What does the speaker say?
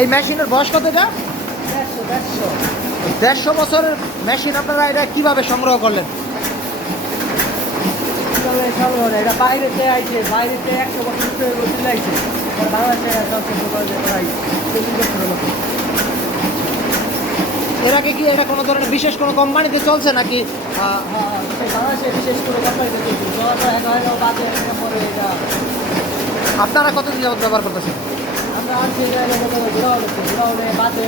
এই মেশিনের বয়স কত এটা? 150 বছরের মেশিন। আপনারা এটা কিভাবে সংগ্রহ করলেন? এটা বাইরেতে আইছে, বাইরেতে 100 বছর চলে আইছে, বাংলাদেশে এর আগে কি এটা কোনো ধরনের বিশেষ কোনো কোম্পানিতে চলছে নাকি? বাংলাদেশে বিশেষ করে কোম্পানিতে পরে এটা আপনারা কতদিন যাবত ব্যবহার করতেছেন? আমরা আছি বাদে